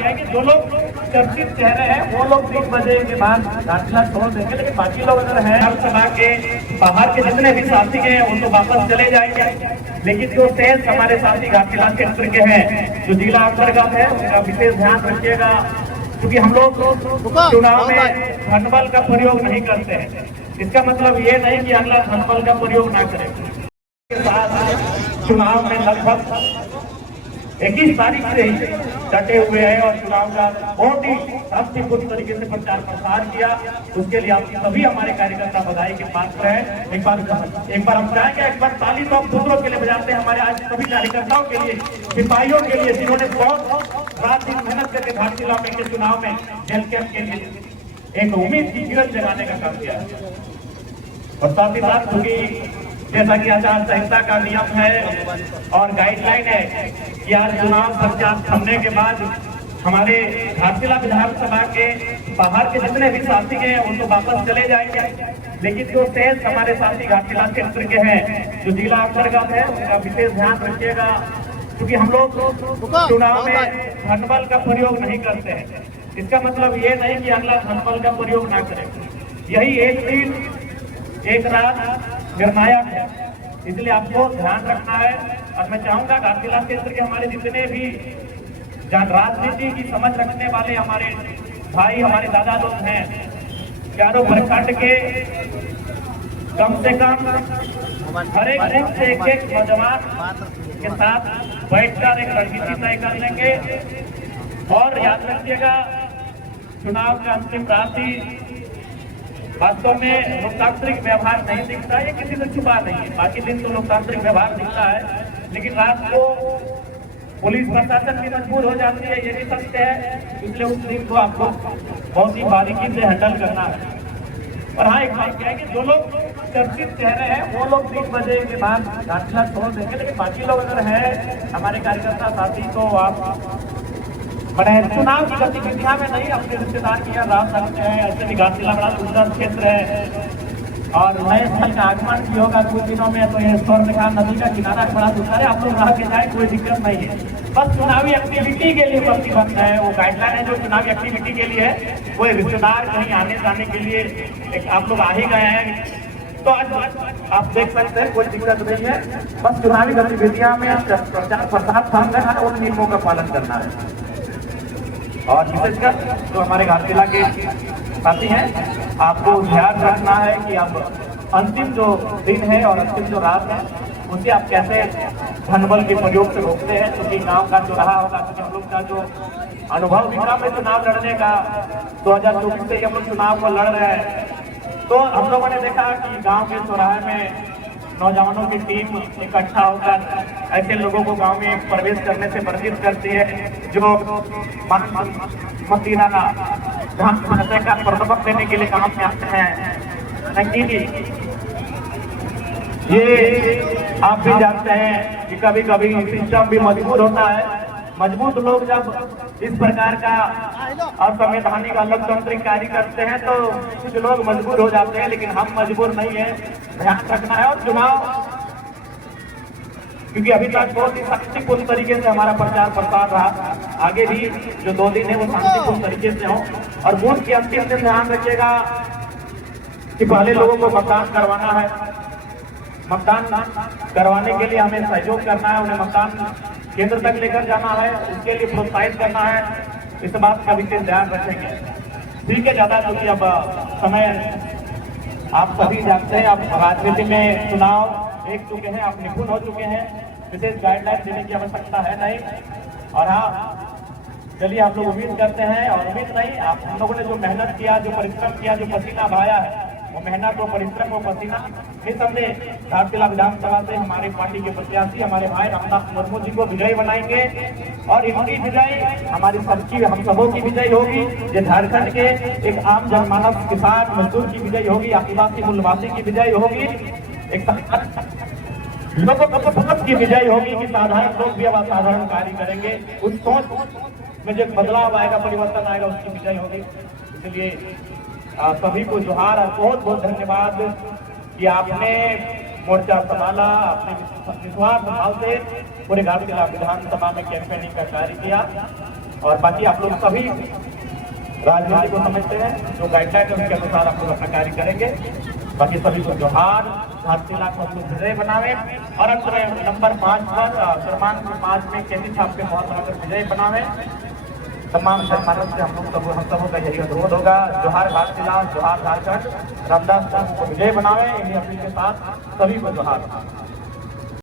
क्या है कि जो लोग चर्चित चेहरे हैं वो लोग 3 बजे के बाद घाटशिला छोड़ देंगे, लेकिन बाकी लोग अगर हैं विधानसभा के बाहर के जितने भी साथी हैं वो तो वापस चले जाएंगे। लेकिन जो शेष हमारे साथी घाटशिला क्षेत्र के हैं, जो जिला अंतर्गत है, उनका विशेष ध्यान रखिएगा, क्योंकि हम लोग चुनाव में धनबल का प्रयोग नहीं करते हैं। इसका मतलब ये नहीं कि अगला धनबल का प्रयोग ना करें। चुनाव में लगभग 21 तारीख से ही डटे हुए हैं और चुनाव का बहुत ही शांतिपूर्ण तरीके से प्रचार प्रसार किया। उसके लिए आप सभी हमारे कार्यकर्ता बधाई के पात्र हैं। एक बार हम चाहेंगे, एक बार ताली तो हम दूसरों के लिए बजाते हैं, हमारे आज सभी कार्यकर्ताओं के लिए, सिपाहियों के लिए, जिन्होंने बहुत रात दिन मेहनत करके घाटशिला में के चुनाव में जेल कैंप के लिए एक उम्मीद की किरण जगाने का काम किया। और साथ ही साथ क्योंकि जैसा कि आचार संहिता का नियम है और गाइडलाइन है कि आज चुनाव प्रचार थमने के बाद हमारे घाटशिला विधानसभा के बाहर के जितने भी साथी हैं वो तो वापस चले जाएंगे, लेकिन जो शेष हमारे साथी घाटशिला क्षेत्र के हैं, जो जिला अंतर्गत है, उनका विशेष ध्यान रखिएगा, क्योंकि हम लोग चुनाव में धनबल का प्रयोग नहीं करते हैं। इसका मतलब ये नहीं कि अगला धनबल का प्रयोग ना करें। यही एक दिन एक रात निर्णायक है, इसलिए आपको ध्यान रखना है। और मैं चाहूंगा घाटशिला क्षेत्र के हमारे जितने भी राजनीति की समझ रखने वाले हमारे भाई, हमारे दादा लोग हैं, चारों प्रखंड के कम से कम हर एक बूथ से एक नौजवान के साथ बैठकर एक रणनीति तय कर लेंगे। और याद रखिएगा, चुनाव का अंतिम राशि वास्तव में लोकतांत्रिक व्यवहार नहीं दिखता है, किसी से छुपा नहीं है। बाकी दिन तो लोकतांत्रिक व्यवहार दिखता है, लेकिन रात को पुलिस प्रशासन भी मजबूर हो जाती है, ये भी सत्य है। इसलिए उस दिन को आपको बहुत ही बारीकी से हैंडल करना है। और हाँ, एक बात क्या है कि जो लोग चर्चित चेहरे हैं वो लोग 3 बजे के बाद घाटशिला छोड़ देंगे, लेकिन बाकी लोग अगर हैं हमारे कार्यकर्ता साथी, तो आप चुनाव की गतिविधियां में नहीं अपने रिश्तेदार की राह सकते हैं। ऐसे भी घाटशिला बड़ा सुंदर क्षेत्र है और नए साल का आगमन भी होगा कुछ दिनों में, तो ये स्वर्णरेखा नदी का किनारा बड़ा सुंदर है, आप लोग रह के जाए, कोई दिक्कत नहीं है। बस चुनावी एक्टिविटी के लिए प्रतिबंध है, वो गाइडलाइन है जो चुनावी एक्टिविटी के लिए है। कोई रिश्तेदार कहीं आने जाने के लिए एक आप लोग आ ही गए हैं, तो आज आप देख सकते हैं, कोई दिक्कत नहीं है। बस चुनावी गतिविधियां में प्रचार प्रसार थमना है, उन नियमों का पालन करना है। और विशेषकर जो हमारे घाटशिला के साथी हैं, आपको ध्यान रखना है कि आप अंतिम जो दिन है और अंतिम जो रात है उसे आप कैसे धनबल के प्रयोग से रोकते हैं। क्योंकि गांव का जो रहा होगा, क्योंकि हम लोग का जो अनुभव विक्रम में चुनाव लड़ने का 2024 से हम लोग चुनाव को लड़ रहे हैं, तो हम लोगों ने देखा कि गाँव के चौराहे में नौजवानों की टीम इकट्ठा होकर ऐसे लोगों को गांव में प्रवेश करने से वर्जित करती है जो मसीना का प्रलोभन देने के लिए काम में आते हैं। ये आप भी जानते हैं कि कभी कभी सिस्टम भी मजबूर होता है। मजबूत लोग जब इस प्रकार का असंवैधानिक लोकतांत्रिक कार्य करते हैं तो कुछ लोग मजबूर हो जाते हैं, लेकिन हम मजबूर नहीं है। ध्यान रखना है। और चुनाव, क्योंकि अभी तक बहुत ही शांतिपूर्ण तरीके से हमारा प्रचार प्रसार रहा, आगे भी जो 2 दिन है वो शांतिपूर्ण तरीके से हो। और वोट के अंतिम दिन ध्यान रखिएगा कि पहले लोगों को मतदान करवाना है। मतदान करवाने के लिए हमें सहयोग करना है, उन्हें मतदान केंद्र तक लेकर जाना है, उसके लिए प्रोत्साहित करना है। इस बात का विशेष ध्यान रखेंगे। ठीक है, ज्यादा क्योंकि अब समय आप सभी जानते हैं, आप राजनीति में चुनाव देख चुके हैं, आप निपुण हो चुके हैं, विशेष गाइडलाइन देने की आवश्यकता है नहीं। और हाँ, चलिए आप लोग उम्मीद करते हैं, और उम्मीद नहीं, आप हम लोगों ने जो मेहनत किया, जो परिश्रम किया, जो पसीना बहाया है, वो मेहनत, वो परिश्रम, वो पसीना निसंदेह घाटशिला विधानसभा से हमारे पार्टी के प्रत्याशी हमारे भाई रामदास मुर्मू जी को विजयी बनाएंगे। और इनकी विजयी हमारी सबकी, हम सबों की विजयी होगी। ये झारखंड के एक आम जनमानस, किसान, मजदूर की विजयी होगी, आदिवासी मूलवासी की विजयी होगी, एक लोगों की विजयी होगी कि साधारण लोग भी अब असाधारण कार्य करेंगे। उस सोच में जो बदलाव आएगा, परिवर्तन आएगा, उसकी विजयी होगी। इसलिए सभी को जोहार और बहुत बहुत धन्यवाद कि आपने मोर्चा संभाला, आपने निस्वार्थ भाव से पूरे घाटशिला विधानसभा में कैंपेनिंग का कार्य किया। और बाकी आप लोग सभी राजनीति को समझते हैं, जो गाइडलाइन है उसके अनुसार आप लोग अपना कार्य करेंगे। बाकी सभी को जोहार, भारतीय लाख को विजय बनावे। और अंत में नंबर 5 पर क्रमांक 5 में केंद्रीय छाप के महोत्सव विजय बनावे। तमाम सम्मानों से हम सबों का यही अनुरोध होगा। जोहार भारतीय लाख, जोहार झारखंड, रामदास को विजय बनावे। इन्हीं अपील के साथ सभी को जोहार।